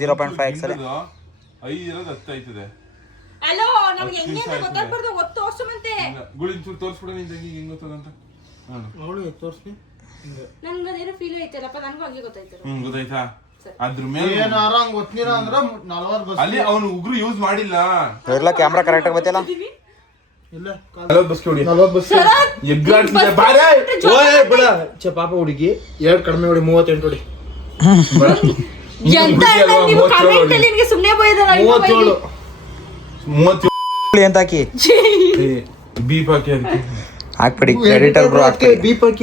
0.5 XL 5 ಇರೋದು 10 ಆಯ್ತದೆ. Hello ನಮಗೆ ಹೆಂಗೆ ಅಂತ ಗೊತ್ತಾಗ್ಬಾರ್ದು ಒತ್ತು ತೋರ್ಸುವಂತೆ ಗುಳಿಂಚೂರು ತೋರಿಸ್ಬಿಡು ನಿನ್ ತಂಗಿ ಹೆಂಗ್ ಗೊತ್ತದಂತ. ಅವಳು ತೋರಿಸ್ನಿ ನನಗೆ ಅದೇನೋ ಫೀಲ್ ಐತಲ್ಲಪ್ಪ ನನಗೂ ಹಂಗೆ ಗೊತ್ತಾಯ್ತು. ಗೊತ್ತಾಯ್ತಾ ಅದ್ರ ಮೇಲೆ ಏನಾರ ಹಂಗ ಗೊತ್ತಿರ ಅಂದ್ರ 40 ಬಸ್ ಅಲ್ಲಿ ಅವನು ಉಗ್ರು ಯೂಸ್ ಮಾಡಿಲ್ಲ. ಎಲ್ಲ ಕ್ಯಾಮ್ರಾ ಕರೆಕ್ಟ್ ಆಗಿ ಬತ್ತಿಲ್ಲ. ಇಲ್ಲ 40 ಬಸ್ ಹೊಡಿ 40 ಬಸ್ ಎಗ್ಗಾಡ್ತಿದೆ ಬಾರೆ. ಓಯ್ ಬಿಡ ಚ ಪಾಪ ಹುಡುಗಿ 2 ಕಡಿಮೆ ಹೊಡಿ 38 ಹೊಡಿ. ಎಂತ ನೀವು ಕಮೆಂಟ್ ಅಲ್ಲಿ ನಿಮಗೆ ಸುಮ್ಮನೆ ಬೈದಲ್ಲ 37 37 ಅಂತ ಹಾಕಿ ಬೀಪ್ ಹಾಕಿ ಅದಕ್ಕೆ ಹಾಕ್ಬಿಡಿ ಎಡಿಟರ್ ಬ್ರೋ ಹಾಕ್ಬಿಡಿ. ಬೀಪ್ ಹಾಕಿ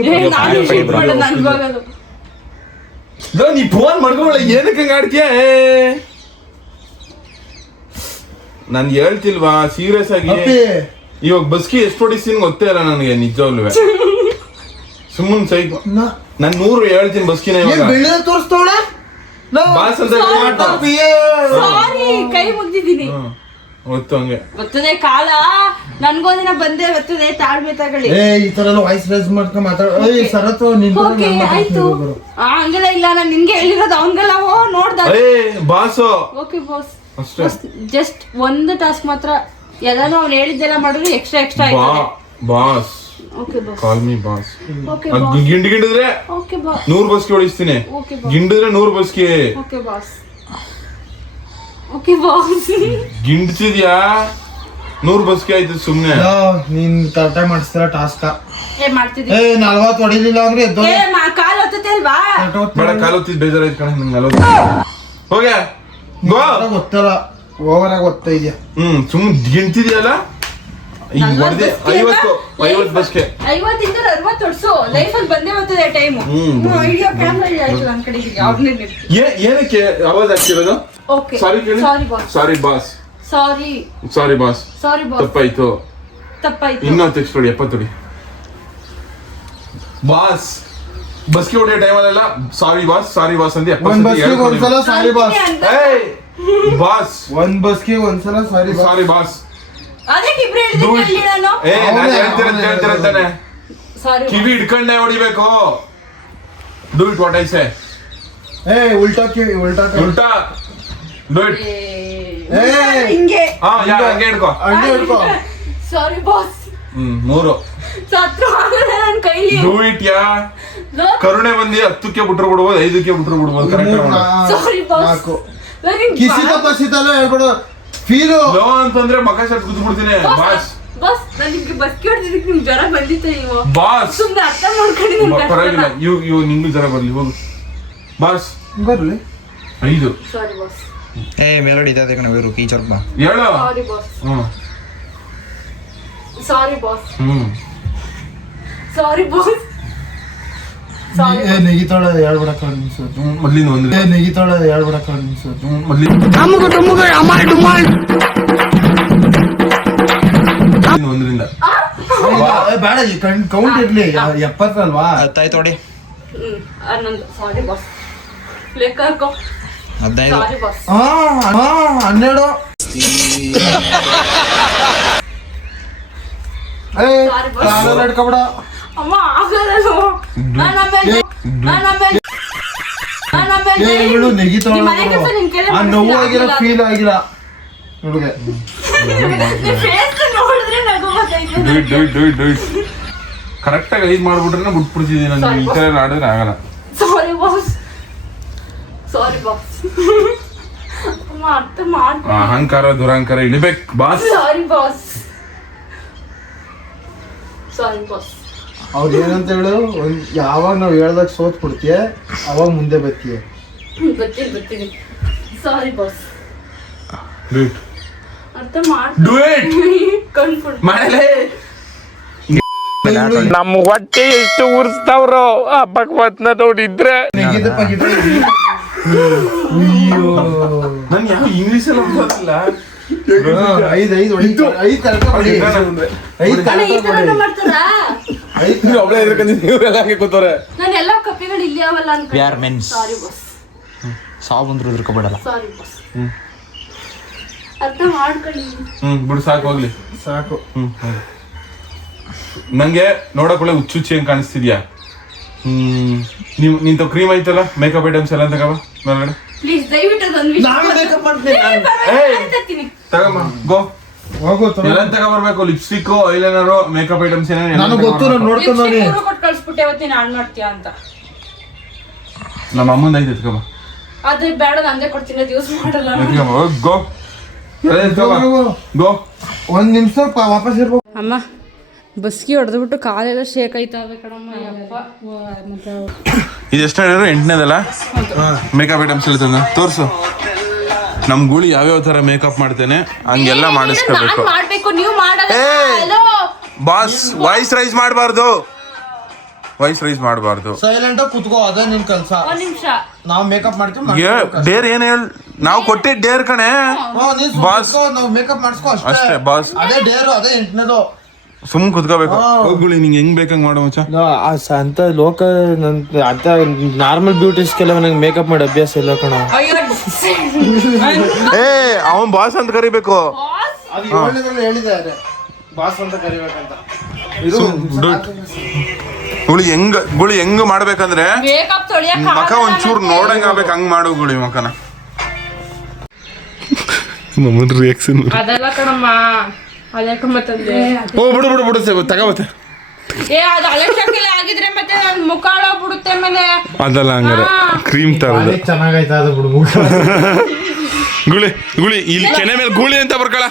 ನೀ ಫೋನ್ ಮಾಡ್ಕೊಳ್ಳ ಏನಕ್ಕೆ ಹಂಗ ಆಡ್ತೀಯ? ನಾನು ಹೇಳ್ತಿಲ್ವಾ ಸೀರಿಯಸ್ ಆಗಿ. ಇವಾಗ ಬಸ್ಕಿ ಎಷ್ಟು ಹೊಡಿಸ್ತೀನಿ ಗೊತ್ತೇ ಇಲ್ಲ ನನಗೆ ನಿಜವಾಗ್ಲೂ. ಸುಮ್ಮನೆ ಸೈಕ್ ನಾನು 100 ಹೇಳ್ತೀನಿ ಬಸ್ಕಿನ ಇವಾಗ ತೋರಿಸ್ತವಳ ಬಾಸ್ ಅಂತ ಸಾರಿ ಕೈ ಮುಗ್ದಿದ್ದೀನಿ. ಗೊತ್ತು ಹಂಗೆ ಬರ್ತದೆ ಕಾಲ ನನ್ಗೊಂದಿನ ಬಂದೇ ಬರ್ತದೆ ತಾಳ್ಮೆ ತಗೊಳ್ಳಿ. ಈ ತರ ಎಲ್ಲ ವಾಯ್ಸ್ ರೈಸ್ ಮಾಡ್ಕೊಂಡ್ ಮಾತಾಡ ಸರತ್ ಆಯ್ತು ಹಂಗೆಲ್ಲ ಇಲ್ಲ ನಾನು ನಿನ್ಗೆ ಹೇಳಿರೋದು ಹಂಗೆಲ್ಲ ನೋಡ್ದ. ಬಾಸ್ ಓಕೆ ಬಾಸ್ ಜಸ್ಟ್ ಒಂದು ಟಾಸ್ಕ್ ಮಾತ್ರ ಎಲ್ಲಾನು ಅವ್ನು ಹೇಳಿದ್ದೆಲ್ಲ ಮಾಡಿದ್ರೆ extra boss okay boss call me boss. Okay ಗಿಂಡಿದ್ರೆ ಓಕೆ ಬಾಸ್ 100 ಬಸ್ಗೆ ಹೊಡಿಸ್ತೀನಿ. ಓಕೆ ಗಿಂಡಿದ್ರೆ 100 ಬಸ್ಗೆ. ಓಕೆ ಬಾಸ್ ಓಕೆ ಬಾಸ್ ಗಿಂಡ್ಸಿದ್ಯಾ 100 ಬಸ್ಗೆ ಆಯ್ತು ಸುಮ್ನೆ. ನೀನ್ ಕರೆಕ್ಟಾಗಿ ಮಾಡಿಸ್ತಾರ ಟಾಸ್ಕ ಮಾಡ್ತಿದ್ದೀನಿ. 40 ಹೊಡಿಲಿಲ್ಲ ಅಂದ್ರೆ ಕಾಲ್ ಹೊತ್ತತೆ ಅಲ್ವಾ ಬೇಡ ಕಾಲ್ ಹೊತ್ತಿದ್ ಬೇಜಾರಾಯ್ತು ಕಣ ನಂಗೆ 40 ಹೋಗ್ಯಾ ಗೊತ್ತಲ್ಲ ಓವರ್ ಆಗಿ ಗೊತ್ತಾ ಇದೆಯಾ. ಸುಮ್ಮನೆ ಗಿಂಡ್ತಿದ್ಯಲ್ಲ ಈಗ ಹೊಡೆದೆ 50 ಬಸ್ಗೆ 50 ಇಂದ 60 ಹೊಡ್ಸು ಲೈಫಲ್ಲಿ ಬಂದೇ ಬರ್ತದೆ ಟೈಮು. ವಿಡಿಯೋ ಕ್ಯಾಮ್ರಾ ಆಯ್ತು ನನ್ನ ಕಡೆ ಏನಕ್ಕೆ ಆವಾಜ್ ಆಗ್ತಿರೋದು? ಓಕೆ ಸಾರಿ ಕೇಳಿ. ಸಾರಿ ಬಾಸ್ ಸಾರಿ ಬಾಸ್ ತಪ್ಪಾಯ್ತು ಇನ್ನೊಂದು ಟೆಕ್ಸ್ಟ್ ಹೊಡಿ 70 ಹೊಡಿ ಬಾಸ್. ಬಸ್ಗೆ ಹೊಡಿಯೋ ಟೈಮಲ್ಲೆಲ್ಲ ಸಾರಿ ಬಾಸ್ ಅಂತ 70 ಒಂದ್ಸಲ ಸಾರಿ ಬಾಸ್ ಬಾಸ್. ಒಂದ್ ಬಸ್ಗೆ ಒಂದ್ಸಲ ಸಾರಿ ಬಾಸ್. ಅದಕ್ಕೆ ಇಬ್ರು ಹೇಳಿದ್ರೆ ನಾನು ಹೇಳ್ತಿರಂತಾನೆ ಕಿವಿ ಹಿಡ್ಕೊಂಡೆ ಹೊಡಿಬೇಕು. Do it what I say. ಉಲ್ಟಾ ಡೂ ಇಟ್ ಹಿಂಗೆ ಹಂಗೆ ಹಿಡ್ಕೋ ಸಾರಿ ಬಾಸ್ 3 ಸತ್ರು ನನ್ನ ಕೈಲಿ ಡೂ ಇಟ್ ಯಾ. ಕರುಣೆ ಬಂದಿ 10ಕ್ಕೆ ಬಿಟ್ರು ಬಿಡ್ಬೋದು 5ಕ್ಕೆ ಬಿಟ್ರು ಬಿಡ್ಬೋದು. ಕರೆಕ್ಟ್ ಸಾರಿ ಬಾಸ್ ಕಿಸಿತ ಪಸಿತಲ್ಲ ಹೇಳ್ಬಿಡು ಫೀಲ್ ಲೋ ಅಂತಂದ್ರೆ ಮಕ ಶರ್ಟ್ ಕುತ್ಬಿಡ್ತೀನಿ ಬಾಸ್. ಬಾಸ್ ನಾನು ನಿಮ್ಗೆ ಬಸ್ಗೆ ಹೊಡೆದಿದ್ದಕ್ಕೆ ನಿಮ್ಗೆ ಜ್ವರ ಬಂದಿತ್ತು ಇವ ಬಾಸ್. ಸುಮ್ಮನೆ ಅರ್ಥ ಮಾಡ್ಕೊಂಡು ಪರವಾಗಿಲ್ಲ ಇವ್ ನಿಂಗೂ ಜ್ವರ ಬರ್ಲಿ ಹೋಗು ಬಾಸ್. ಬರ್ಲಿ 5 ಸಾರಿ ಬಾಸ್. ಮೆಲೋಡಿ ಇದೆ ಕಣ ವೇರು ಕೀಚರ್ ಬಾ ಹೇಳು. Sorry boss sorry boss sorry boss ನೆಗಿತಾಳೆ ಹೇಳ್ಬಿಡಕ್ಕ ಮೊದ್ಲಿಂದ ಒಂದು ನೆಗಿತಾಳೆ ಹೇಳ್ಬಿಡಕ್ಕ ಮೊದ್ಲಿಂದ ಒಂದರಿಂದ ಬೇಡ ಕೌಂಟ್ ಇರ್ಲಿ 70 ಅಲ್ವಾ. ಆಯ್ತು ನೋಡಿ 11 ಸಾರಿ ಬಾಸ್ ಲೆಕ್ಕ ಹಾಕೋ 15 ಸಾರಿ ಬಾಸ್ 12 ಕಾಲಲ್ಲಿ ಹಿಡ್ಕೊಬಿಡ ಅಮ್ಮ ಆಗಲ್ಲ ನೆಗಿತಾಳೆ ಆ ನೋವು ಆಗಿರೋ ಫೀಲ್ ಆಗಿಲ್ಲ ಹುಡುಗ. ಕರೆಕ್ಟ್ ಆಗಿ 5 ಮಾಡ್ಬಿಟ್ರೆ ಬಿಟ್ಬಿಡ್ತಿದ್ದೀನಿ ನಾನು. ಈ ತರ ಆಡಿದ್ರೆ ಆಗಲ್ಲ. ಸಾರಿ ಬಾಸ್ ಅರ್ಥ ಮಾಡ್ತೀನಿ. ಅಹಂಕಾರ ದುರಹಂಕಾರ ಇಳಿಬೇಕು ಬಾಸ್. ಸಾರಿ ಬಾಸ್ ಅವ್ರು ಏನಂತ ಹೇಳು ಯಾವಾಗ ನಾವ್ ಹೇಳ್ದಾಗ ಸೋತ್ ಬಿಡ್ತೀಯ ಅವಾಗ ಮುಂದೆ ಬರ್ತೀಯ. ಬರ್ತೀನಿ ಸಾರಿ ಬಾಸ್ ಅರ್ಥ Do it. ಮಾಡಲೇ ನಮ್ಮ ಹೊಟ್ಟೆ ಎಷ್ಟು ಉರ್ಸ್ತಾವ್ರೋ ಆ ಭಗವತ್ನ ನೋಡಿದ್ರೆ. ನನ್ ಯಾವ ಇಂಗ್ಲಿಷ್ ಅಲ್ಲಿ ಓದಲ್ಲ. 5 ಒಬ್ಳೆ ಇವ್ರೆಲ್ಲ ಕೂತವ್ರೆ. ನಾನು ಎಲ್ಲ ಕಪ್ಪಿಗಳು ಇಲ್ಲಿ ಅವಲ್ಲ We are men. Sorry boss ಸಾವು ಬಂದ್ರು ಎದುರ್ಕೋಬೇಡಲ್ಲ. ಸಾರಿ ಬಾಸ್ ಅರ್ಥ ಮಾಡ್ಕೊಳ್ಳಿ. ಬಿಡು ಸಾಕು ಹೋಗ್ಲಿ ಸಾಕು. ನಂಗೆ ನೋಡಕ್ ಒಳ್ಳೆ ಹುಚ್ಚುಚ್ಚಿ ಹೆಂಗ್ ಕಾಣಿಸ್ತಿದ್ಯಾ. ನಿಂತ ಕ್ರೀಮ್ ಐತಲ್ಲ ಮೇಕಪ್ ಐಟಮ್ಸ್ ಎಲ್ಲ ತಗವ. ಪ್ಲೀಸ್ ದಯವಿಟ್ಟು ಅದೊಂದು ನಾವೇ ಮೇಕಪ್ ಮಾಡ್ತೀನಿ ತಗೊಂಬ ಗೋ ಹೋಗು ಎಲ್ಲ ತಗೊಂಬರ್ಬೇಕು ಲಿಪ್ಸ್ಟಿಕ್ ಐಲೈನರ್ ಮೇಕಪ್ ಐಟಮ್ಸ್ ನನಗೆ ಗೊತ್ತು ನಾನು ನೋಡ್ಕೊಂಡು ನೋಡಿ ಕೊಟ್ಟು ಕಳ್ಸ್ಬಿಟ್ಟೆ ಅವತ್ತಿನ ಹಾಳು ಮಾಡ್ತೀಯಾ ಅಂತ. ನಮ್ಮ ಅಮ್ಮಂದ ಐತೆ ಎತ್ಕೊಂಬ ಅದು ಬೇಡ ನಂದೇ ಕೊಡ್ತೀನಿ, ಅದು ಯೂಸ್ ಮಾಡಲ್ಲ. ಗೋ ಗೋ ಒಂದ್ ನಿಮಿಷ ವಾಪಸ್ ಇರ್ಬೇಕು. ಅಮ್ಮ ಬಸ್ಗೆ ಹೊಡೆದ್ಬಿಟ್ಟು ಕಾಲೆಲ್ಲ ಶೇಕ್ ಆಯ್ತಾವೆ ಕಣಮ್ಮ. ಯಪ್ಪ ಇದು ಎಷ್ಟು ಹೇಳಿದ್ರು 8ನೇದಲ್ಲ ಮೇಕಪ್ ಐಟಮ್ಸ್ ಹೇಳ್ತಾನೆ ತೋರ್ಸು. ನಮ್ ಗೂಳಿ ಯಾವ್ಯಾವ ತರ ಮೇಕಪ್ ಮಾಡ್ತೇನೆ ಹಂಗೆಲ್ಲ ಮಾಡಿಸ್ಕೋಬೇಕು. ಮಾಡ್ಬೇಕು, ನೀವು ಮಾಡಲ್ಲ. ಬಾಸ್ ವಾಯ್ಸ್ ರೈಸ್ ಮಾಡಬಾರ್ದು ಸೈಲೆಂಟ್ ಆಗಿ ಕುತ್ಕೋ, ಅದೇ ನಿನ್ ಕೆಲ್ಸ. ಒಂದ್ ನಿಮಿಷ ನಾವ್ ಮೇಕಪ್ ಮಾಡ್ತೀವಿ. ಡೇರ್ ಏನ್ ಹೇಳ ನಾವು ಕೊಟ್ಟಿದ್ ಡೇರ್ ಕಣೆ ಬಾಸ್. ನಾವ್ ಮೇಕಪ್ ಮಾಡಿಸ್ಕೋ ಅಷ್ಟೇ ಬಾಸ್. ಅದೇ ಡೇರು, ಅದೇ 8ನೇದು. ಸುಮ್ ಕುತ್ಕೋಬೇಕು. ಹೋಗ್ಗುಳಿ ನಿಂಗೆ ಹೆಂಗ್ ಬೇಕಂಗ್ ಮಾಡೋ ಮಚ್ಚ. ಅಂತ ಲೋಕ ಅಂತ ನಾರ್ಮಲ್ ಬ್ಯೂಟಿಸ್ಗೆಲ್ಲ ನನಗೆ ಮೇಕಪ್ ಮಾಡಿ ಅಭ್ಯಾಸ ಇಲ್ಲ ಕಣ. ಏ ಅವನ್ ಬಾಸ್ ಅಂತ ಕರಿಬೇಕು. ಅದು 7ನೇದ್ರಲ್ಲಿ ಹೇಳಿದ್ದಾರೆ ಬಾಸ್ ಅಂತ ಕರಿಬೇಕಂತ. ಗುಳಿ ಹೆಂಗ್ ಮಾಡ್ಬೇಕಂದ್ರೆ ಮೇಕಪ್ ತೊಳಿಯಕ್ ಮಕ ಒಂಚೂರು ನೋಡಂಗ್ ಆಗ್ಬೇಕು, ಹಂಗ್ ಮಾಡು ಗುಳಿ ಮಕನ. ರಿಯಾಕ್ಷನ್ ಅದೆಲ್ಲ ಕಣಮ್ಮ, ಅದಕ್ಕೆ ಮತ್ತಂದೆ ಓ ಬಿಡು ತಗೋಬತ್ತೆ. ಅದು ಅಲಕ್ಷಕ್ಕೆಲ್ಲ ಆಗಿದ್ರೆ ಮತ್ತೆ ನನ್ ಮುಖ ಬಿಡುತ್ತೆ. ಆಮೇಲೆ ಅದಲ್ಲ ಹಂಗಾರೆ ಕ್ರೀಮ್ ತರದು ಚೆನ್ನಾಗೈತೆ ಅದು ಬಿಡು. ಗುಳಿ ಇಲ್ಲಿ ಕೆನೆ ಮೇಲೆ ಗೂಳಿ ಅಂತ ಬರ್ಕಳ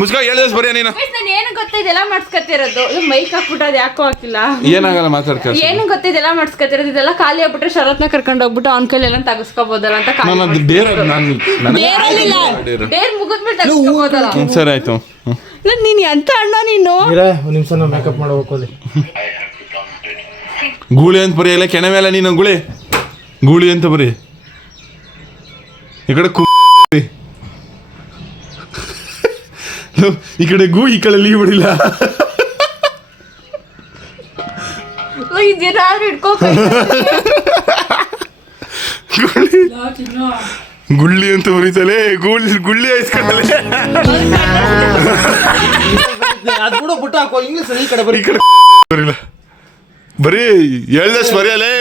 ಮುಸ್ಕ 7 ದಿವಸ ಬರೀ ನೀನು. ನಾನು ಏನು ಗೊತ್ತಾ ಇದೆಲ್ಲ ಮಾಡ್ಸ್ಕತ್ತಿರೋದು. ಮೈಕ್ ಹಾಕ್ಬಿಟ್ಟು ಅದು ಯಾಕೋ ಹಾಕಿಲ್ಲ. ಏನಾಗಲ್ಲ ಮಾತಾಡ್ಕ. ಏನು ಗೊತ್ತಾ ಇದೆಲ್ಲ ಮಾಡ್ಸ್ಕತ್ತಿರೋದು. ಇದೆಲ್ಲ ಖಾಲಿ ಆಗ್ಬಿಟ್ರೆ ಶರತ್ನ ಕರ್ಕೊಂಡು ಹೋಗ್ಬಿಟ್ಟು ಅವ್ನ ಕೈಲೆಲ್ಲ ತಗಸ್ಕೋಬೋದಲ್ಲ ಅಂತ. ಬೇರೆ ಮುಗಿದ್ಮೇಲೆ ತಗಸ್ಕೋಬೋದಲ್ಲ. ಸರಿ ಆಯ್ತು. ನೀನ್ ಎಂತ ಅಣ್ಣ ನೀನು. ಒಂದ್ ನಿಮಿಷ ನಾವು ಮೇಕಪ್ ಮಾಡ್ಬೇಕು ಅಲ್ಲಿ. ಗೂಳಿ ಅಂತ ಬರೀ ಎಲ್ಲ ಕೆನೆ ಮೇಲೆ ನೀನು ಗೂಳಿ ಅಂತ ಬರೀ. ಈ ಕಡೆ ಈ ಕಡೆ ಈ ಕಡೆ ಲೀವ್ ಬಿಡಿಲ್ಲ. ಇದೇನಾದ್ರೂ ಇಟ್ಕೋ. ಗುಳ್ಳಿ ಅಂತ ಬರೀತಲೆ ಗುಳ್ಳಿ ಆಯ್ಸ್ಕೊಂಡಲೆ. ಅದು ಕೂಡ ಪುಟ್ಟ ಹಾಕೋ ಇಂಗ್ಲಿಷ್ ಈ ಕಡೆ ಬರೀ. ಬರಿಲ್ಲ ಬರೀ 7 ದಿವಸ ಬರೆಯಲೇ.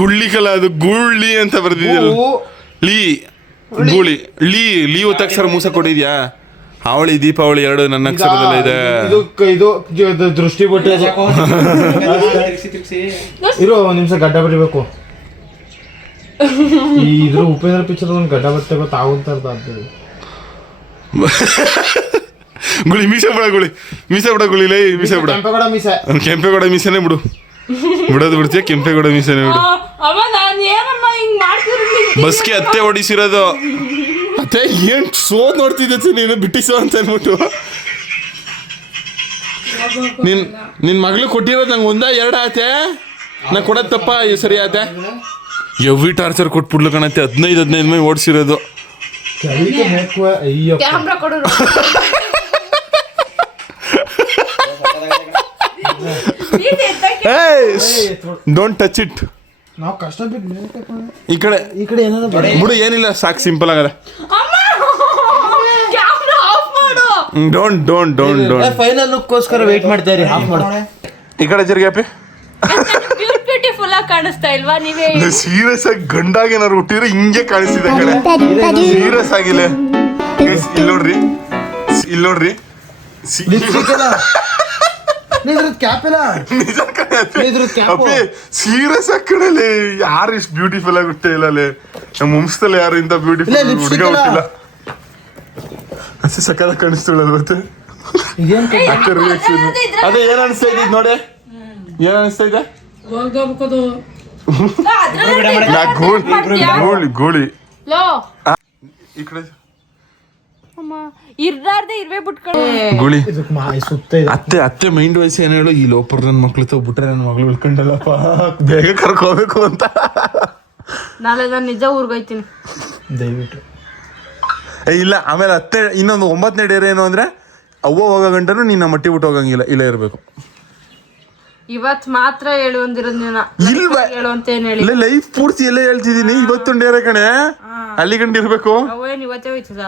ಗುಳ್ಳಿ ಕಲ ಅದು ಗುಳ್ಳಿ ಅಂತ ಬರ್ದಿದ್ಯಲ್ಲ. ಲೀ ಒತ್ತಕ್ಷರ ಮೂಸ ಕೊಟ್ಟಿದ್ಯಾ. ಅವಳಿ ದೀಪಾವಳಿ 2 ನನ್ನ ಅಕ್ಷರದಲ್ಲ ಇದೆ. ಇದು ದೃಷ್ಟಿ ಬಟ್ಟೆ ಇರೋ ಒಂದ್ ನಿಮಿಷ ಗಡ್ಡ ಬರಿಬೇಕು. ಇದ್ರ ಉಪೇಂದ್ರ ಪಿಕ್ಚರ್ ಒಂದು ಗಡ್ಡ ಬಟ್ಟೆ ಗೊತ್ತಾಗುತ್ತರ್ದ. ಗುಳಿ ಮೀಸೆ ಬಿಡ ಗುಳಿ ಲೈ ಮೀಸೆ ಬಿಡ. ಕೆಂಪೇಗೌಡ ಮೀಸೆನೆ ಬಿಡು. ಬಿಡೋದು ಬಿಡ್ತೀಯ ಕೆಂಪೇಗೌಡ ಮೀಸೆನೆ ಬಿಡು. ಬಸ್ಗೆ ಅತ್ತೆ ಹೊಡಿಸಿರೋದು. ಅತ್ತೆ ಏನ್ ಸೋದ್ ನೋಡ್ತಿದ್ದೆ ನೀನು ಬಿಟ್ಟಿಸೋ ಅಂತ ಅನ್ಬಿಟ್ಟು. ನಿನ್ ಮಗಳು ಕೊಟ್ಟಿರೋದು ನಂಗೆ 1 2 ಆತೆ. ನಾ ಕೊಡೋದು ತಪ್ಪ ಸರಿ ಆತೆ. ಎವ್ರಿ ಟಾರ್ಚರ್ ಕೊಟ್ಬಿಡ್ಲು ಕಣತ್ತೆ. 15 ಮೈ ಓಡಿಸಿರೋದು. ಕ್ಯಾಮ್ರಾ ಕೊಡು. Don't touch it. ನಾವು ಕಷ್ಟ ಈ ಕಡೆ ಏನಾದ್ರು ಬಿಡು, ಏನಿಲ್ಲ ಸಾಕು, ಸಿಂಪಲ್ ಆಗದೆ. ಡೋಂಟ್ ಫೈನಲ್ ಲುಕ್ಕೋಸ್ಕರ ವೇಟ್ ಮಾಡ್ತಾ ಇರಿ. ಆಫ್ ಮಾಡು. ಈ ಕಡೆ ಜರ್ಗ್ಯಾಪಿ. ಬ್ಯೂಟಿಫುಲ್ ಆಗಿ ಕಾಣಿಸ್ತಾ ಇಲ್ವಾ ನೀವೇ? ಸೀರಿಯಸ್ ಆಗಿ ಗಂಡಾಗಿ ಏನಾರು ಹುಟ್ಟಿದ್ರೆ ಹಿಂಗೆ ಕಾಣಿಸ್ತಿದೆ ಕಡೆ. ಸೀರಿಯಸ್ ಆಗಿಲ್ಲ. ಇಲ್ಲಿ ನೋಡ್ರಿ ಸೀರಿಯಸ್ ಆಗಿ ಕಡೆ ಯಾರು ಇಷ್ಟು ಬ್ಯೂಟಿಫುಲ್ ಆಗಿ ಹುಟ್ಟೇ ಇಲ್ಲ. ನಮ್ಮ ವಂಶದಲ್ಲಿ ಯಾರು ಇಂತ ಬ್ಯೂಟಿಫುಲ್ ಹುಡುಗ ಹುಟ್ಟಿಲ್ಲ. ಅಷ್ಟೇ ಸಕ್ಕದ ಕಾಣಿಸ್ತಾಳಲ್ಲ ಮತ್ತೆ. ಅದೇ ಏನ್ ಅನಿಸ್ತಾ ಇದ್ದಿದ್ ನೋಡಿ. ಏನ್ ಅನಿಸ್ತಾ ಇದೆ? ಗೋಳಿ ಈ ಕಡೆ ಇರ್ವೇ ಬಿಟ್ಕೊಂಡು ಗುಳಿ ಅತ್ತೆ ಮೈಂಡ್ ವಯಸ್ಸು ಏನ್ ಹೇಳು. ಈ ಲೋಪರ್ ನನ್ನ ಮಕ್ಳು ತಗ್ಬಿಟ್ರೆ ನನ್ನ ಮಗಳು ಉಳ್ಕೊಂಡಲ್ಲಪ್ಪ, ಬೇಗ ಕರ್ಕೋಬೇಕು ಅಂತ. ನಾಳೆ ನಾನು ನಿಜ ಊರ್ಗೋಯ್ತೀನಿ ದಯವಿಟ್ಟು. ಇಲ್ಲ ಆಮೇಲೆ ಅತ್ತೆ ಇನ್ನೊಂದು 9ನೇ ಡೇರ್ ಏನು ಅಂದ್ರೆ ಅವ್ವ ಹೋಗೋ ಗಂಟನು ನೀನ್ ಮಟ್ಟಿ ಬಿಟ್ಟು ಹೋಗಂಗಿಲ್ಲ, ಇಲ್ಲ ಇರ್ಬೇಕು. ಇವತ್ ಮಾತ್ರ ಹೇಳು ಅಂದಿರೋದು ಹೇಳು ಅಂತ ಏನ್ ಹೇಳಿ. ಲೈಫ್ ಪೂರ್ತಿ ಎಲ್ಲ ಹೇಳ್ತಿದೀನಿ. ಇವತ್ತೊಂದು ಡೇರೆ ಕಣೆ, ಅಲ್ಲಿ ಗಂಟ ಇರ್ಬೇಕು. ಅವೇನ್ ಇವತ್ತೇ ಹೋಯ್ತದ.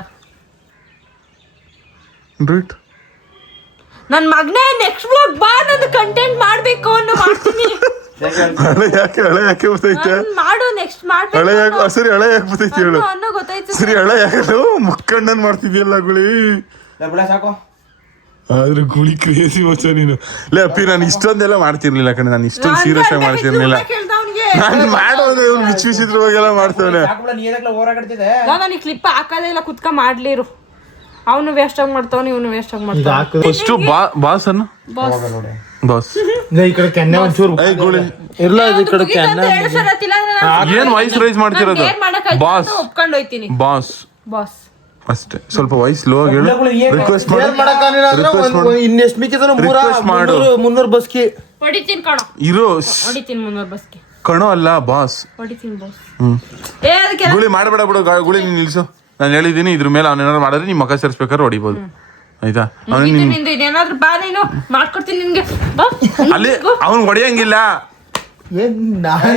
ನನ್ ಮಗನೇ ನೆಕ್ಸ್ಟ್ ಬ್ಲಾಗ್ ಬಾ, ನಾನು ಕಂಟೆಂಟ್ ಮಾಡ್ಬೇಕು ಅನ್ನೋ ಮಾಡ್ತೀನಿ. ಹಳೆ ಯಾಕೆ ಗೊತ್ತೈತೆ ಮಾಡು ನೆಕ್ಸ್ಟ್ ಮಾಡ್ಬೇಕು ಹಳೆ ಯಾಕೆ ಸರಿ ಹಳೆ ಯಾಕೆ ಗೊತ್ತೈತೆ ಹೇಳು ಅನ್ನೋ ಗೊತ್ತಾಯ್ತು ಸರಿ ಹಳೆ ಯಾಕೆ ಮುಕ್ಕಣ್ಣನ್ ಮಾಡ್ತಿದ್ಯಲ್ಲ ಗುಳಿ ಸಾಕು ಆದ್ರೆ ಗುಳಿ ಕ್ರೇಜಿ ಮಚ್ಚ ನೀನು ಲೇ ಅಪ್ಪಿ ನಾನು ಇಷ್ಟೊಂದೆಲ್ಲ ಮಾಡ್ತಿರ್ಲಿಲ್ಲ ಕಣೆ ನಾನು ಇಷ್ಟೊಂದು ಸೀರಿಯಸ್ ಆಗಿ ಮಾಡ್ತಿರ್ಲಿಲ್ಲ ನಾನು ಮಾಡೋದು ವಿಚಿತ್ರವಾಗೆಲ್ಲ ಮಾಡ್ತಾನೆ ನಾನು ಈ ಕ್ಲಿಪ್ ಹಾಕೋದೇ ಇಲ್ಲ ಕುತ್ಕ ಮಾಡ್ಲಿರು ಅವನು ವೇಸ್ಟ್ ಆಗಿ ಮಾಡ್ತಾವನು ಇವನು ವೇಸ್ಟ್ ಆಗಿ ಮಾಡ್ತಾವ ಫಸ್ಟ್ ಬಾಸ್ ಅನ್ನು ಬಾಸ್ ಈ ಕಡೆ ಕೆನ್ನೆ ಒಂಚೂರು ಗುಳಿ ಇರ್ಲ ಈ ಕಡೆ ಕೆನ್ನೆ ಏನ್ ವಾಯ್ಸ್ ರೈಸ್ ಮಾಡ್ತಿರೋದು ಬಾಸ್ ಒಪ್ಕೊಂಡು ಹೋಯ್ತೀನಿ ಬಾಸ್ ಬಾಸ್ ಅಷ್ಟೇ ಸ್ವಲ್ಪ ವಾಯ್ಸ್ ಲೋ ಆಗಿ ಹೇಳು ರಿಕ್ವೆಸ್ಟ್ ಇನ್ನೆಷ್ಟು ಮಿಕ್ಕಿದ್ರು Request ಮಾಡು. 300 ಬಸ್ಕಿ ಹೊಡಿತೀನಿ ಕಣೋ ಇರೋ ಹೊಡಿತೀನಿ 300 ಬಸ್ಗೆ ಕಣೋ ಅಲ್ಲ ಬಾಸ್ ಹೊಡಿತೀನಿ ಬಾಸ್ ಹ್ಮ್ ಏ ಅದಕ್ಕೆ ಗುಳಿ ಮಾಡಬೇಡ ಬಿಡು ಗುಳಿ ನೀನ್ ನಿಲ್ಸು ನಾನು ಹೇಳಿದ್ದೀನಿ ಇದ್ರ ಮೇಲೆ ಅವ್ನೇನಾದ್ರು ಮಾಡಿದ್ರೆ ನಿಮ್ ಮಗ ಸೇರಿಸ್ಬೇಕಾದ್ರೆ ಹೊಡಿಬೋದು ಆಯ್ತಾ ನಿಂದು ಏನಾದ್ರು ಬಾ ನೀನು ಮಾಡ್ಕೊಡ್ತೀನಿ ನಿನ್ಗೆ ಬಾ ಅಲ್ಲಿ ಅವ್ನ್ ಹೊಡಿಯಂಗಿಲ್ಲ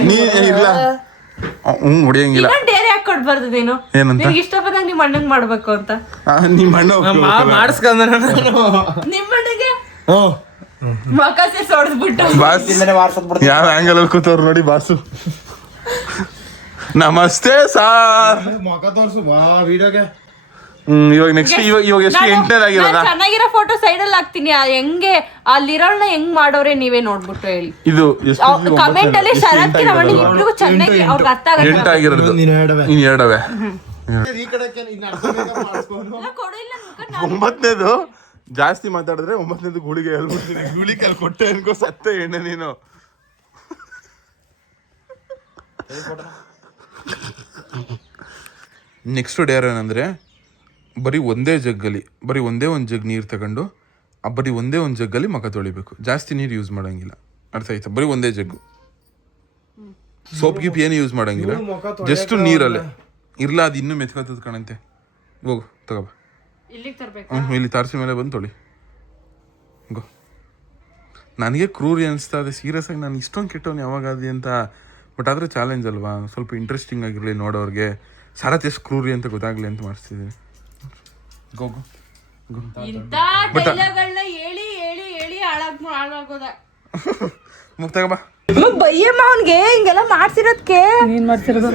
ನೀ ಇಲ್ಲ ಹೊಡಿಯಂಗಿಲ್ಲ ಡೇರಿ ಹಾಕೊಡ್ಬಾರ್ದು ನೀನು ಏನಂತ ನಿನ್ಗೆ ಇಷ್ಟ ಬಂದಾಗ ನಿಮ್ ಅಣ್ಣಂಗ್ ಮಾಡ್ಬೇಕು ಅಂತ ನಿಮ್ಮ ಅಣ್ಣ ಮಾಡಿಸ್ಕೊಂಡ ನಿಮ್ಮ ಅಣ್ಣಗೆ ಮಕಸೆ ಸೋಡಿಸ್ಬಿಟ್ಟು ಬಾಸ್ ಯಾವ ಆಂಗಲ್ ಅಲ್ಲಿ ಕೂತವ್ರು ನೋಡಿ ಬಾಸು ನಮಸ್ತೆ ಸಾರ್ ಮುಖ ತೋರ್ಸು ವಿಡಿಯೋಗೆ ಇವಾಗ ನೆಕ್ಸ್ಟ್ ಇವಾಗ ಎಷ್ಟು ಎಂಟನೇದಾಗಿರೋದ ಚೆನ್ನಾಗಿರೋ ಫೋಟೋ ಸೈಡ್ ಅಲ್ಲಿ ಹಾಕ್ತೀನಿ ಹೆಂಗೆ ಅಲ್ಲಿರೋಳ್ನ ಹೆಂಗ್ ಮಾಡೋರೆ ನೀವೇ ನೋಡ್ಬಿಟ್ಟು ಹೇಳಿ ಇದು ಕಮೆಂಟ್ ಅಲ್ಲಿ ಶರತ್ಗೆ ನಮ್ಮ ಅಣ್ಣ ಇಬ್ರಿಗೂ ಚೆನ್ನಾಗಿ ಅವ್ರಿಗೆ ಅರ್ಥ ಆಗತ್ತೆ ಎಂಟಾಗಿರೋದು ಇನ್ ಎರಡವೆ ಕೊಡಿಲ್ಲ ಒಂಬತ್ತನೇದು ಜಾಸ್ತಿ ಮಾತಾಡಿದ್ರೆ ಒಂಬತ್ತನೇದು ಗುಳಿಗೆ ಹೇಳ್ಬಿಡ್ತೀನಿ ಗುಳಿ ಕಾಲ್ ಕೊಟ್ಟೆ ಅನ್ಕೋ ಸತ್ತೆ ಎಣ್ಣೆ ನೀನು ನೆಕ್ಸ್ಟ್ ಡೇರ್ ಏನಂದ್ರೆ ಬರೀ ಒಂದೇ ಜಗ್ಗಲ್ಲಿ ಬರೀ ಒಂದೇ ಒಂದು ಜಗ್ ನೀರು ತಗೊಂಡು ಬರೀ ಒಂದೇ ಒಂದು ಜಗ್ಗಲ್ಲಿ ಮುಖ ತೊಳಿಬೇಕು ಜಾಸ್ತಿ ನೀರು ಯೂಸ್ ಮಾಡಂಗಿಲ್ಲ ಅರ್ಥ ಆಯ್ತಾ ಬರೀ ಒಂದೇ ಜಗ್ಗು ಸೋಪ್ ಗೀಪ್ ಏನು ಯೂಸ್ ಮಾಡಂಗಿಲ್ಲ ಜಸ್ಟ್ ನೀರಲ್ಲೇ ಇರ್ಲ ಅದು ಇನ್ನೂ ಮೆತ್ಕೊತದ ಕಣಂತೆ ಹೋಗು ತಗೋಬ ಇಲ್ಲಿಗೆ ತರ್ಬೇಕು ಇಲ್ಲಿ ತಾರಸಿ ಮೇಲೆ ಬಂದು ತೊಳಿ ಗೋ ನನಗೆ ಕ್ರೂರಿ ಅನಿಸ್ತಾ ಇದೆ ಸೀರಿಯಸ್ ಆಗಿ ನಾನು ಇಷ್ಟೊಂದು ಕೆಟ್ಟವನು ಯಾವಾಗಾದಿ ಅಂತ ಬಟ್ ಆದರೆ ಚಾಲೆಂಜ್ ಅಲ್ವಾ ಸ್ವಲ್ಪ ಇಂಟ್ರೆಸ್ಟಿಂಗ್ ಆಗಿರಲಿ ನೋಡೋರಿಗೆ ಶರತ್ ಎಷ್ಟು ಕ್ರೂರಿ ಅಂತ ಗೊತ್ತಾಗ್ಲಿ ಅಂತ ಮಾಡಿಸ್ತಿದ್ದೀನಿ ಗೋ ಗೋ ಗೋ ಇಂಥ ಡೈಲಾಗ್ಗಳನ್ನ ಹೇಳಿ ಹೇಳಿ ಹೇಳಿ ಹಾಳಾಗೋದ ಮುಗ್ತಾಗ ಬಾ ಬಯ್ಯಮ್ಮ ಅವ್ನಿಗೆ ಹಿಂಗೆಲ್ಲ ಮಾಡ್ಸಿರೋದಕ್ಕೆ ನೀನ್ ಮಾಡ್ಸಿರೋದು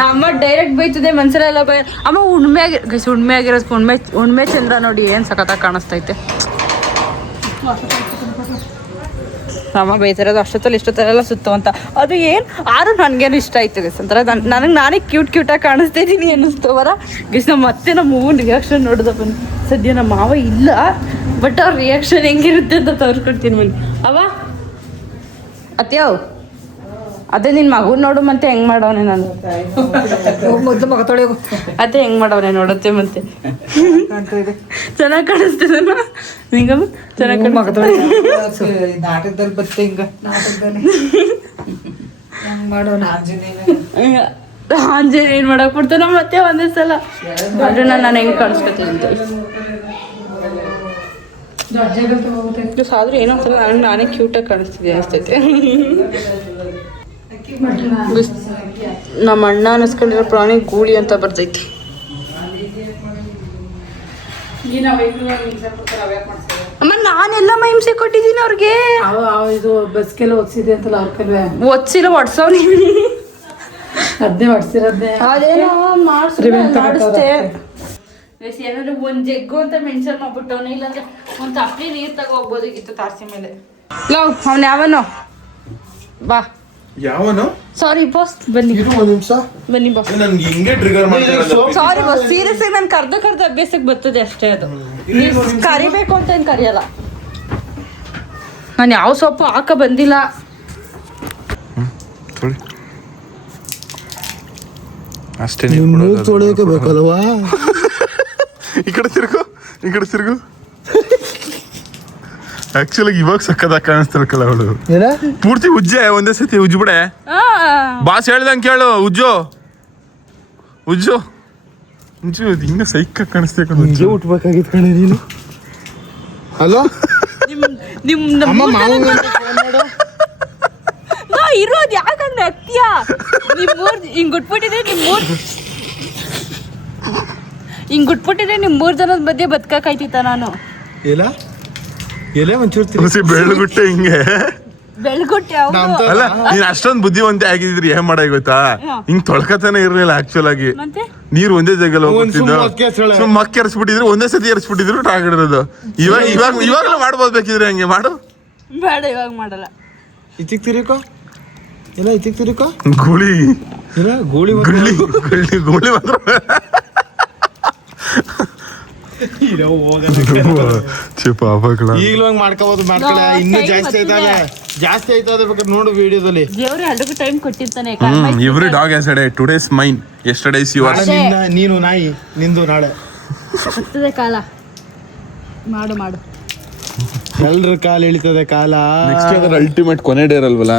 ನಮ್ಮ ಡೈರೆಕ್ಟ್ ಬೈತದೆ ಮನ್ಸರೆಲ್ಲ ಬೈ ಅಮ್ಮ ಉಣ್ಮೆ ಆಗಿರೋದು ಉಣ್ಮೆ ಚಂದ್ರ ನೋಡಿ ಏನ್ ಸಖತ್ತಾಗಿ ಕಾಣಿಸ್ತೈತೆ ಅಮ್ಮ ಬೈತಿರೋದು ಅಷ್ಟೊತ್ತಲ್ಲಿ ಇಷ್ಟೊತ್ತಲೆಲ್ಲ ಸುತ್ತವಂತ ಅದು ಏನು ಆದ್ರೂ ನನಗೇನು ಇಷ್ಟ ಆಯ್ತದೆ ಒಂಥರ ನನಗೆ ನಾನೇ ಕ್ಯೂಟಾಗಿ ಕಾಣಿಸ್ತಾ ಇದ್ದೀನಿ ಅನ್ನಿಸ್ತು ಅವರ ಗೈಸ್ ಮತ್ತೆ ನಮ್ಮ ಮೂವನ್ ರಿಯಾಕ್ಷನ್ ನೋಡಿದ ಬನ್ನಿ ಸದ್ಯ ನಮ್ಮ ಮಾವ ಇಲ್ಲ ಬಟ್ ಅವ್ರ ರಿಯಾಕ್ಷನ್ ಹೆಂಗಿರುತ್ತೆ ಅಂತ ತೋರಿಸ್ಕೊಡ್ತೀನಿ ಬನ್ನಿ ಅವ ಅತ್ಯಾವ್ ಅದೇ ನಿನ್ನ ಮಗುನ ನೋಡು ಮತ್ತೆ ಹೆಂಗ್ ಮಾಡವನೆ ನಾನು ಮೊದಲು ಮಗ ತೊಳೆಯೋಗು ಅದೇ ಹೆಂಗ್ ಮಾಡವನೆ ನೋಡುತ್ತೆ ಮತ್ತೆ ಚೆನ್ನಾಗಿ ಕಾಣಿಸ್ತಿದೆ ನಿಂಗಮ್ಮ ಚೆನ್ನಾಗಿ ಮಗ ನಾಟಕದಲ್ಲಿ ಬತ್ತೆ ಹಿಂಗ ನಾಟಕದಲ್ಲಿ ಮಾಡೋಣ ಆಂಜನೇಯ ಏನ್ ಮಾಡಕ್ ಬಿಡ್ತಾನ ಮತ್ತೆ ಒಂದೇ ಸಲ ಅದನ್ನ ನಾನು ಹೆಂಗ್ ಕಾಣಿಸ್ಕೊತೀನಿ ಅಂತ ಆದ್ರೂ ಏನೋ ಒಂದ್ಸಲ ನನಗೆ ನಾನೇ ಕ್ಯೂಟಾಗಿ ಕಾಣಿಸ್ತಿದ್ದೆ ಅನಿಸ್ತೈತೆ ನಮ್ಮ ಅಣ್ಣ ಅನ್ನಿಸ್ಕೊಂಡಿರೋ ಪ್ರಾಣಿ ಗೂಳಿ ಅಂತ ಬರ್ತೈತಿ ಅಮ್ಮ ನಾನೆಲ್ಲ ಹಿಂಸೆ ಕೊಟ್ಟಿದ್ದೀನಿ ಅವ್ರಿಗೆ ಇದು ಬಸ್ಗೆಲ್ಲ ಓದಿಸಿದೆ ಅಂತಲ್ಲ ಅವ್ರ ಕಲ್ವೆ ಒಡ್ಸಿಲ್ಲ ಒಡ್ಸವ್ ನೀವು ಅದ್ನೇ ಹೊಡ್ಸಿರೋದ್ನೇ ಅದೇನೋ ಮಾಡಿಸ್ತೆ ಏನಾದ್ರು ಒಂದ್ ಜಗ್ಗು ಅಂತ ಮೆನ್ಷನ್ ಮಾಡ್ಬಿಟ್ಟವನು ಇಲ್ಲಾಂದ್ರೆ ಒಂದ್ ತಪ್ಪಲಿ ನೀರ್ ತಗೋ ಹೋಗ್ಬೋದಾಗಿತ್ತು ತಾರಸಿ ಮೇಲೆ ಲವ್ ಅವ್ನ ಯಾವನೋ ಬಾ ಯಾವನು ಸಾರಿ ಬಾಸ್ ಬನ್ನಿ ಒಂದ್ ನಿಮಿಷ ಬನ್ನಿ ಬಾಸ್ ನನ್ಗೆ ಹಿಂಗೆ ಟ್ರಿಗರ್ ಮಾಡ್ತಿರಲ್ಲ ಸಾರಿ ಬಾಸ್ ಸೀರಿಯಸ್ ಆಗಿ ನನ್ ಕರ್ದ ಅಭ್ಯಾಸಕ್ಕೆ ಬರ್ತದೆ ಅಷ್ಟೇ ಅದು ಕರಿಬೇಕು ಅಂತ ಏನ್ ಕರಿಯಲ್ಲ ನಾನು ಯಾವ ಸೊಪ್ಪು ಹಾಕ ಬಂದಿಲ್ಲ ಅಷ್ಟೇ ಮೂಗ್ ತೊಳೆಯೋಕೆ ಬೇಕಲ್ವಾ ಈ ಕಡೆ ತಿರುಗು ಆಕ್ಚುಲಿ ಇವಾಗ ಸಕ್ಕದಾಗ ಕಾಣಿಸ್ತಿರ್ಕಲ್ಲ ಅವಳು ಏನ ಪೂರ್ತಿ ಉಜ್ಜೆ ಒಂದೇ ಸತಿ ಉಜ್ಬಿಡೆ ಬಾಸ್ ಹೇಳ್ದಂಗೆ ಕೇಳು ಉಜ್ಜು ಹಿಂಗ ಸೈಕ ಕಾಣಿಸ್ಬೇಕು ಹಿಂಗೆ ಉಟ್ಬೇಕಾಗಿತ್ತು ಕಣೆ ನೀನು ಹಲೋ ಇರೋದು ಯಾಕಂದ್ರೆ ಅತ್ಯ ನಿಮ್ಮೂರ್ ಹಿಂಗ್ ಗುಟ್ಬಿಟ್ಟಿದ್ರೆ ನಿಮ್ ಮೂರ್ ಜನದ ಮಧ್ಯೆ ಬದುಕಾಯ್ತಿತ್ತ ನಾನು ಇಲ್ಲ ಎಲೆ ಒಂಚೂರು ಹುಸಿ ಬೆಳ್ಗುಟ್ಟೆ ಹಿಂಗೆ ಬೆಳ್ಗೊಟ್ಟೆ ಅಲ್ಲ ನೀನ್ ಅಷ್ಟೊಂದು ಬುದ್ಧಿವಂತೆ ಆಗಿದ್ರಿ ಏನ್ ಮಾಡ ಗೊತ್ತಾ ಹಿಂಗ್ ತೊಳ್ಕತಾನೆ ಇರ್ಲಿಲ್ಲ ಆಕ್ಚುಲ್ ಆಗಿ ಮತ್ತೆ ನೀರು ಒಂದೇ ಜಾಗದಲ್ಲಿ ಹೋಗ್ತಿದ್ದು ಸುಮ್ ಮಕ್ಕ ಎರ್ಸ್ಬಿಟ್ಟಿದ್ರು ಒಂದೇ ಸತಿ ಎರ್ಸ್ಬಿಟ್ಟಿದ್ರು ಟಾಗಿಡೋದು ಇವಾಗಲೂ ಮಾಡ್ಬೋದು ಬೇಕಿದ್ರೆ ಹಂಗೆ ಮಾಡು ಬೇಡ ಇವಾಗ ಮಾಡಲ್ಲ. ಇಚ್ಚಿಗೆ ತಿರುಕೋ ಎಲ್ಲ ಇಚ್ಚಿಗೆ ತಿರುಕೋ ಗುಳಿ ಇಲ್ಲ ಗೋಳಿ ಗುಳಿ ಗುಳಿ ಗುಳಿ ಮಾತ್ರ ಪಾಪಗಳ ಈಗಲೂ ಹಂಗ್ ಮಾಡ್ಕೋಬೋದು ಮಾಡ್ಕೊಳ್ಳ ಇನ್ನೂ ಜಾಸ್ತಿ ಆಯ್ತದೆ ಬೇಕಾದ್ರೆ ನೋಡು ವಿಡಿಯೋದಲ್ಲಿ. ದೇವ್ರ ಅಡುಗೆ ಟೈಮ್ ಕೊಟ್ಟಿರ್ತಾನೆ. Every dog has a day. Today's mine, yesterday's yours. ನೀನು ನಾಯಿ ನಿಂದು ನಾಳೆ ಹತ್ತದೆ ಕಾಲ. ಮಾಡು ಮಾಡು ಎಲ್ರ ಕಾಲ ಎಳಿತದೆ ಕಾಲ. ನೆಕ್ಸ್ಟ್ ಅದರ ಅಲ್ಟಿಮೇಟ್ ಕೊನೆ ಡೇರ್ ಅಲ್ವಲ್ಲ,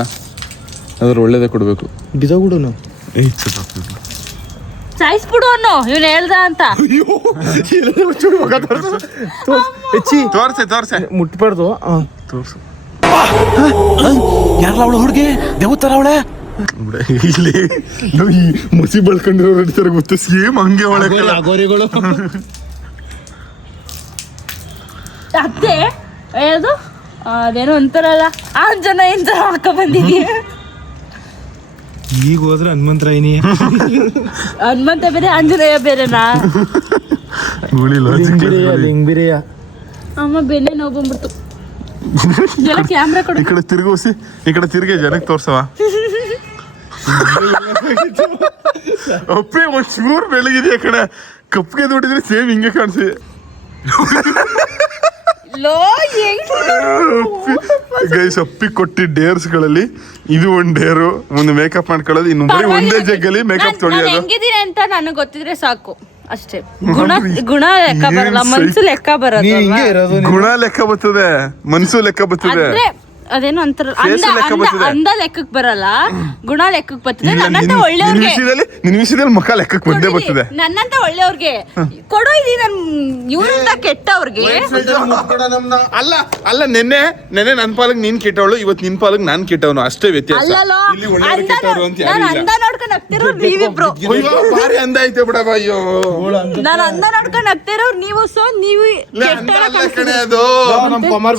ಅದ್ರ ಒಳ್ಳೇದೇ ಕೊಡ್ಬೇಕು. ಬಿದೋಗ್ಬಿಡು ನಾವು ಸಾಯಿಸ್ಬಿಡು ಅನ್ನೋ ಇವ್ನು ಹೇಳ್ದ ಅಂತ. ತೋರ್ಸೆ ಮುಟ್ಬಾರ್ದು. ತೋರ್ಸು. ಯಾರಲ್ಲ ಅವಳು ಹುಡುಗಿ ದೇವತರ ಅವಳೆ ಇಲ್ಲಿ ಈ ಮಸಿ ಬಳ್ಕೊಂಡಿರೋ ನಡೀತಾರ ಗೊತ್ತ, ಸೇಮ್ ಹಂಗೆ ಒಳಗೆ ಗೋರಿಗಳು. ಅತ್ತೆ ಅದು ಅದೇನೋ ಅಂತಾರಲ್ಲ ಆಂಜನ ಎಂತ ಹಾಕ ಬಂದಿದೀಯ. ಈಗ ಹೋದ್ರೆ ಹನುಮಂತರಾಯನಿ. ಹನುಮಂತ ಬೇರೆ ಆಂಜನೇಯ ಬೇರೆನಾ? ಲಿಂಗ್ಬಿರಿಯ ಅಮ್ಮ ಬೆನ್ನೆ ನೋವು ಬಂದ್ಬಿಡ್ತು. ಎಲ್ಲ ಕ್ಯಾಮ್ರಾ ಕೊಡು. ಈ ಕಡೆ ತಿರ್ಗೋಸಿ, ಈ ಕಡೆ ತಿರ್ಗೆ ಜನಕ್ಕೆ ತೋರ್ಸವ. ಅಪ್ಪೆ ಒಂಚೂರು ಬೆಳಗಿದೆ ಆ ಕಡೆ, ಕಪ್ಪಿಗೆ ನೋಡಿದ್ರೆ ಸೇಮ್ ಹಿಂಗೆ ಕಾಣಿಸಿ. ಗೈಸ್ ಅಪ್ಪಿ ಕೊಟ್ಟಿ ಡೇರ್ಸ್ಗಳಲ್ಲಿ ಇದು ಒಂದ್ ಡೇರು, ಒಂದು ಮೇಕಪ್ ಮಾಡ್ಕೊಳ್ಳೋದು, ಇನ್ನು ಬರೀ ಒಂದೇ ಜಗ್ಗಲ್ಲಿ ಮೇಕಪ್ ತೊಳೆಯೋದು. ಹೆಂಗಿದೀನಿ ಅಂತ ನನಗೆ ಗೊತ್ತಿದ್ರೆ ಸಾಕು ಅಷ್ಟೇ. ಗುಣ ಲೆಕ್ಕ ಬರಲ್ಲ, ಮನ್ಸು ಲೆಕ್ಕ ಬರೋದು. ಗುಣ ಲೆಕ್ಕ ಬರ್ತದೆ, ಮನ್ಸು ಲೆಕ್ಕ ಬರ್ತದೆ. ಅದೇನೋ ಅಂತಾರ ಅಂದ ಲೆಕ್ಕಕ್ಕೆ ಬರಲ್ಲ, ಗುಣ ಲೆಕ್ಕಕ್ಕೆ ಬರ್ತದೆ. ನನ್ನಂತ ಒಳ್ಳೆಯವ್ರಿಗೆ, ನಿನ್ ವಿಷಯದಲ್ಲಿ ಮುಖ ಲೆಕ್ಕಕ್ಕೆ ಬಂದೇ ಬರ್ತದೆ. ನನ್ನಂತ ಒಳ್ಳೆಯವ್ರಿಗೆ ಕೊಡೋ ಇದೀನಿ, ನನ್ ಇವ್ರಂತ ಕೆಟ್ಟವ್ರಿಗೆ ಅಲ್ಲ ಅಲ್ಲ. ನೆನ್ನೆ ನನ್ ಪಾಲಕ್ ನೀನ್ ಕೆಟ್ಟವಳು, ಇವತ್ತು ನಿನ್ ಪಾಲಕ್ ನಾನ್ ಕೆಟ್ಟವನು, ಅಷ್ಟೇ ವ್ಯತ್ಯಾಸ. ಅಲ್ಲಲ್ಲೋ ಇಲ್ಲಿ ಒಳ್ಳೆಯವ್ರು ಕೆಟ್ಟವ್ರು ಅಂತ ಯಾರು ಇಲ್ಲ. ಅಂದ ನೋಡ್ಕೊಂಡು ಹಕ್ತಿರೋರು ನೀವಿಬ್ರು. ಅಯ್ಯೋ ಭಾರಿ ಅಂದ ಐತೆ ಬಿಡಪ್ಪ. ಅಯ್ಯೋ ನಾನು ಅಂದ ನೋಡ್ಕೊಂಡು ಹಕ್ತಿರೋರು ನೀವು. ಸೊ ನೀವು ಅಂದ ಅಲ್ಲ ಕಣೆ, ಅದು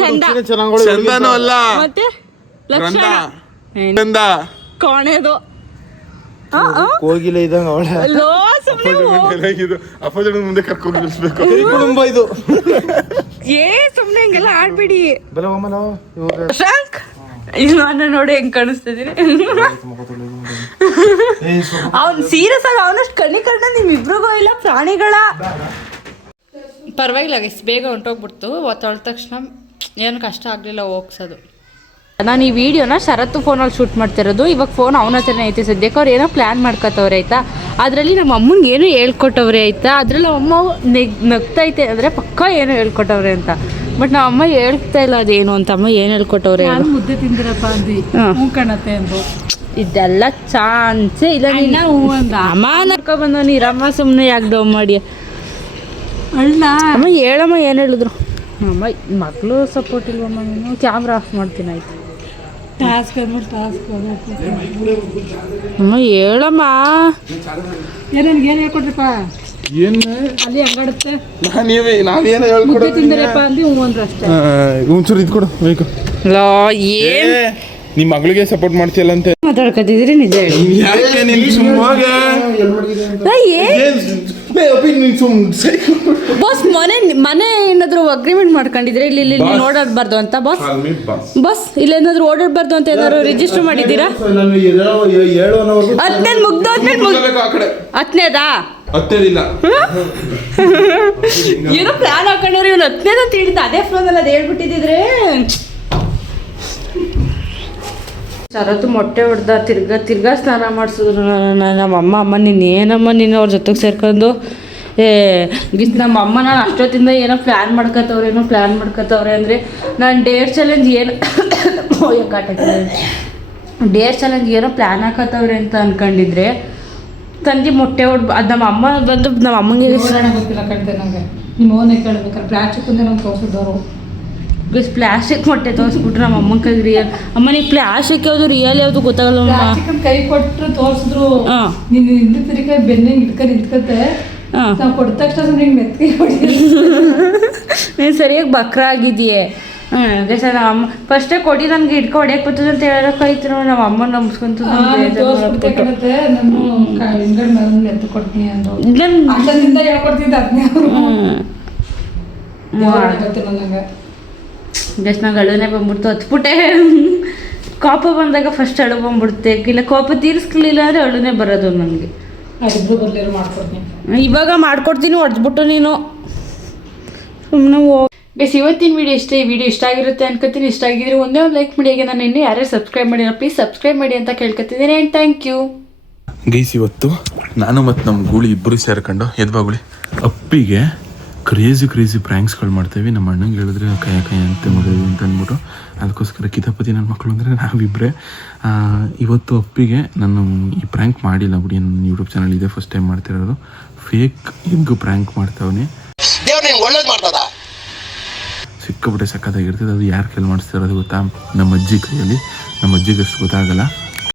ಚಂದ ಚಂದನೂ ಅಲ್ಲ, ಮತ್ತೆ ಗಂಧ ಲಕ್ಷಣ ಗಂಧ ಕಾಣೆದು. ಹೋಗಿಲ್ಲ ಇದಂಗ ಅವಳೆ ಅಪ್ಪಜನ ಮುಂದೆ ಕರ್ಕೊಂಡು ನಿಲ್ಸ್ಬೇಕು. ಕುಟುಂಬ ಇದು. ಸುಮ್ನೆ ಹಿಂಗೆಲ್ಲ ಆಡ್ಬಿಡಿ. ಬಲ ಶಾಂಕ್ ನಾನು ನೋಡಿ ಹೆಂಗ್ ಕಾಣಿಸ್ತಿದೀನಿ. ಅವ್ನ್ ಸೀರಿಯಸ್ ಆಗಿ ಅವನಷ್ಟು ಕಣ್ಣ ನಿಮ್ಮಿಬ್ರಿಗೂ ಇಲ್ಲ ಪ್ರಾಣಿಗಳ. ಪರವಾಗಿಲ್ಲ ಗೈಸ್, ಬೇಗ ಹೊಂಟೋಗ್ಬಿಡ್ತು. ತೊಳೆದ ತಕ್ಷಣ ಏನು ಕಷ್ಟ ಆಗಲಿಲ್ಲ ಹೋಗ್ಸೋದು. ನಾನು ಈ ವಿಡಿಯೋನ ಶರತ್ತು ಫೋನಲ್ಲಿ ಶೂಟ್ ಮಾಡ್ತಿರೋದು. ಇವಾಗ ಫೋನ್ ಅವನ ಹತ್ರನೇ ಐತೆ ಸದ್ಯಕ್ಕೆ. ಅವ್ರು ಏನೋ ಪ್ಲ್ಯಾನ್ ಮಾಡ್ಕೋತವ್ರೆ ಆಯಿತಾ. ಅದರಲ್ಲಿ ನಮ್ಮ ಅಮ್ಮಂಗೆ ಏನೋ ಹೇಳ್ಕೊಟ್ಟವ್ರೆ ಆಯಿತಾ. ಅದರಲ್ಲಿ ನಮ್ಮ ಅಮ್ಮ ನಗ್ತೈತೆ ಅಂದರೆ ಪಕ್ಕ ಏನೋ ಹೇಳ್ಕೊಟ್ಟವ್ರೆ ಅಂತ. ಬಟ್ ನಮ್ಮ ಅಮ್ಮ ಹೇಳ್ತಾ ಇಲ್ಲ ಅದೇನು ಅಂತ. ಅಮ್ಮ ಏನು ಹೇಳ್ಕೊಟ್ಟವ್ರೆ? ಮುದ್ದೆ ತಿಂದಿರಪ್ಪ ಅಂದು ಹ್ಞೂ ಕಣತ್ತೆ ಅಂದು. ಇದೆಲ್ಲ ಚಾನ್ಸೇ ಇಲ್ಲ. ಹೂ ಅಂದ. ಅಮ್ಮ ನಡ್ಕೊಬಂದ ನೀರಮ್ಮ ಸುಮ್ಮನೆ ಯಾಕೆ ಡೌ ಮಾಡಿ ಅಲ್ಲ ಅಮ್ಮ ಹೇಳಮ್ಮ ಏನು ಹೇಳಿದ್ರು. ಅಮ್ಮ ಮಗಳು ಸಪೋರ್ಟ್ ಇಲ್ವಮ್ಮ, ನೀನು ಕ್ಯಾಮ್ರಾ ಆಫ್ ಮಾಡ್ತೀನಿ ಆಯ್ತು. ಟಾಸ್ಕ್ ಅಂದ್ಬಿಟ್ಟು ಟಾಸ್ಕ್ ಅಮ್ಮ ಹೇಳಮ್ಮ. ನನಗೆ ಏನು ಹೇಳ್ಕೊಟ್ರಪ್ಪ ಅಲ್ಲಿ ಹಂಗಾಡುತ್ತೆ. ನಾವೇನು ಮುದ್ದೆ ತಿಂದಿರಪ್ಪ ಅಂದು ಹೂ ಅಂದ್ರು ಅಷ್ಟೇ. ಒಂಚೂರು ಇದು ಕೊಡು ಬೇಕು. ಏನ್ ನಿಮ್ಮ ಮಗಳಿಗೆ ಸಪೋರ್ಟ್ ಮಾಡ್ತಿಯಲ್ಲ ಅಂತ ಮಾತಾಡ್ಕೊತಿದ್ರಿ ನಿಜ ಹೇಳಿ. ಯಾಕೆ ನೀನು ಸುಮ್ಮನೆ ಬಾಸ್ ಮನೆ ಏನಾದ್ರು ಅಗ್ರಿಮೆಂಟ್ ಮಾಡ್ಕೊಂಡಿದ್ರೆ ಇಲ್ಲಿ ಓಡಾಡ್ಬಾರ್ದು ಅಂತ ಬಾಸ್. ಬಾಸ್ ಇಲ್ಲ ಏನಾದ್ರು ಓಡಾಡ್ಬಾರ್ದು ಅಂತ ಏನಾದ್ರು ರಿಜಿಸ್ಟರ್ ಮಾಡಿದ್ದೀರಾ? ಹತ್ತನೇದು ಹತ್ತನೇದಾ ಹತ್ತೇದಿಲ್ಲ. ಏನೋ ಪ್ಲಾನ್ ಹಾಕೊಂಡವ್ರು ಇವ್ನು ಹತ್ತನೇದು ಅಂತ ಹೇಳಿದ್ದು ಅದೇ ಫ್ಲೋನಲ್ಲಿ ಅದು ಹೇಳ್ಬಿಟ್ಟಿದ್ರೆ. ಶರತ್ತು ಮೊಟ್ಟೆ ಹೊಡೆದ ತಿರ್ಗಾ ಸ್ನಾನ ಮಾಡಿಸಿದ್ರು ನಮ್ಮ ಅಮ್ಮ ನೀನು ಏನಮ್ಮ ನೀನು ಅವ್ರ ಜೊತೆಗೆ ಸೇರ್ಕೊಂಡು ನಮ್ಮ ಅಮ್ಮ ನಾನು ಅಷ್ಟೊತ್ತಿಂದ ಏನೋ ಪ್ಲ್ಯಾನ್ ಮಾಡ್ಕೊತವ್ರೆ ಅಂದರೆ ನಾನು ಡೇರ್ ಚಾಲೆಂಜ್ ಏನು ಡೇರ್ ಚಾಲೆಂಜ್ ಏನೋ ಪ್ಲ್ಯಾನ್ ಹಾಕತ್ತವ್ರೆ ಅಂತ ಅಂದ್ಕೊಂಡಿದ್ರೆ ತಂದು ಮೊಟ್ಟೆ ಅದು ನಮ್ಮ ಅಮ್ಮ ಬಂದು ನಮ್ಮ ಅಮ್ಮಂಗೆ ಗೊತ್ತಿಲ್ಲ ಕಣ್ತೆ ನನಗೆ. ನಿಮ್ಮ ಓನೇ ಕೇಳ್ಬೇಕಾರೆ ಪ್ಲಾಸ್ಟಿಕ್ ಮುಂದೆ ನಮ್ಗೆ ತೋರಿಸಿದವರು ಪ್ಲಾಸ್ಟಿಕ್ ಮೊಟ್ಟೆ ತೋರಿಸ್ಬಿಟ್ರೆ ನಮ್ಮ ಅಮ್ಮನ ಕೈಗೆ ರಿಯಲ್. ಅಮ್ಮ ನೀವು ಪ್ಲಾಸ್ಟಿಕ್ ಯಾವುದು ರಿಯಲ್ ಯಾವುದು ಗೊತ್ತಾಗಲ್ಲ. ಕೈ ಕೊಟ್ಟರು ತೋರಿಸಿದ್ರು. ನೀನು ಹಿಂದೆ ತಿರುಗಿ ಬೆನ್ನೆ ಇಟ್ಕೊಂಡು ನಿಂತ್ಕತ್ತೆ. ನಾವು ಕೊಟ್ಟ ತಕ್ಷಣ ನಿಂಗೆ ಮೆತ್ತಿಗೆ ಹೊಡಿ. ನೀನು ಸರಿಯಾಗಿ ಬಕ್ರ ಆಗಿದೆಯೇ. ಸರ್ ನಮ್ಮ ಅಮ್ಮ ಫಸ್ಟೇ ಕೊಡಿ ನನಗೆ ಇಟ್ಕೊ ಹೊಡ್ಯಕ್ಕೆ ಬರ್ತದೆ ಅಂತ ಹೇಳೋಕ್ಕಾಯ್ತು ನಮ್ಮ ಅಮ್ಮ ನಂಬಿಸ್ಕೊಂತು ತೋರಿಸ್ಬಿಡ್ತೆ ಕಣತೆ ನಾನು ಹಿಂಗಡೆ ಮಗನಿಗೆ ಎತ್ತು ಕೊಡ್ತೀನಿ ಅಂದ್ರು ಅಷ್ಟದಿಂದ ಹೇಳ್ಕೊಡ್ತಿದ್ದೆ ಅದನ್ನೇ ಅವರು ಗೊತ್ತಿಲ್ಲ ನಂಗೆ ಜಸ್ಟ್ ನಂಗೆ ಅಳುನೇ ಬಂದ್ಬಿಡ್ತು ಹತ್ಬಿಟ್ಟೆ ಕೋಪ ಬಂದಾಗ ಫಸ್ಟ್ ಅಳು ಬಂದ್ಬಿಡುತ್ತೆ ಇಲ್ಲ ಕೋಪ ತೀರಿಸ್ಲಿಲ್ಲ ಅಂದರೆ ಅಳುನೇ ಬರೋದು ನನಗೆ ಇಬ್ರು ಬರ್ಲಿರು ಮಾಡ್ಕೊಡ್ತೀನಿ ಇವಾಗ ಮಾಡ್ಕೊಡ್ತೀನಿ ಹೊಡೆದ್ಬಿಟ್ಟು ನೀನು ಸುಮ್ಮನೆ ಬೇಸ್ ಇವತ್ತಿನ ವಿಡಿಯೋ ಇಷ್ಟ ಈ ವಿಡಿಯೋ ಇಷ್ಟ ಆಗಿರುತ್ತೆ ಅನ್ಕೋತೀನಿ ಇಷ್ಟ ಆಗಿದ್ರೆ ಒಂದೇ ಒಂದು ಲೈಕ್ ಮಾಡಿ ಹಾಗೆ ನಾನು ಇನ್ನೂ ಯಾರ್ಯಾರು ಸಬ್ಸ್ಕ್ರೈಬ್ ಮಾಡಿಲ್ಲ ಪ್ಲೀಸ್ ಸಬ್ಸ್ಕ್ರೈಬ್ ಮಾಡಿ ಅಂತ ಕೇಳ್ಕೊತಿದ್ದೀನಿ ಆ್ಯಂಡ್ ಥ್ಯಾಂಕ್ ಯು ಗೈಸ್ ಇವತ್ತು ನಾನು ಮತ್ತು ನಮ್ಮ ಗೂಳಿ ಇಬ್ಬರು ಸೇರ್ಕೊಂಡು ಎದ್ಬಾಗುಳಿ ಅಪ್ಪಿಗೆ ಕ್ರೇಜಿ ಪ್ರ್ಯಾಂಕ್ಸ್ಗಳು ಮಾಡ್ತೇವೆ. ನಮ್ಮ ಅಣ್ಣಂಗೆ ಹೇಳಿದ್ರೆ ಕೈ ಅಂತ ಮದುವೆ ಅಂತ ಅಂದ್ಬಿಟ್ಟು ಅದಕ್ಕೋಸ್ಕರ ಕಿತಾಪತಿ ನನ್ನ ಮಕ್ಕಳು ಅಂದರೆ ನಾವಿಬ್ಬರೇ. ಇವತ್ತು ಅಪ್ಪಿಗೆ ನಾನು ಈ ಪ್ರ್ಯಾಂಕ್ ಮಾಡಿಲ್ಲ ಬಿಡಿ, ನನ್ನ ಯೂಟ್ಯೂಬ್ ಚಾನಲ್ ಇದೆ ಫಸ್ಟ್ ಟೈಮ್ ಮಾಡ್ತಿರೋದು. ಫೇಕ್ ಎಗ್ ಪ್ರ್ಯಾಂಕ್ ಮಾಡ್ತಾವನೆ, ಸಿಕ್ಕಾಬಿಟ್ಟೆ ಸಕ್ಕತ್ತಾಗಿರ್ತದೆ. ಅದು ಯಾರು ಕೈಲಿ ಮಾಡಿಸ್ತಿರೋದು ಗೊತ್ತಾ? ನಮ್ಮ ಅಜ್ಜಿ ಕೈಯಲ್ಲಿ. ನಮ್ಮ ಅಜ್ಜಿಗೆ ಅಷ್ಟು ಗೊತ್ತಾಗಲ್ಲ.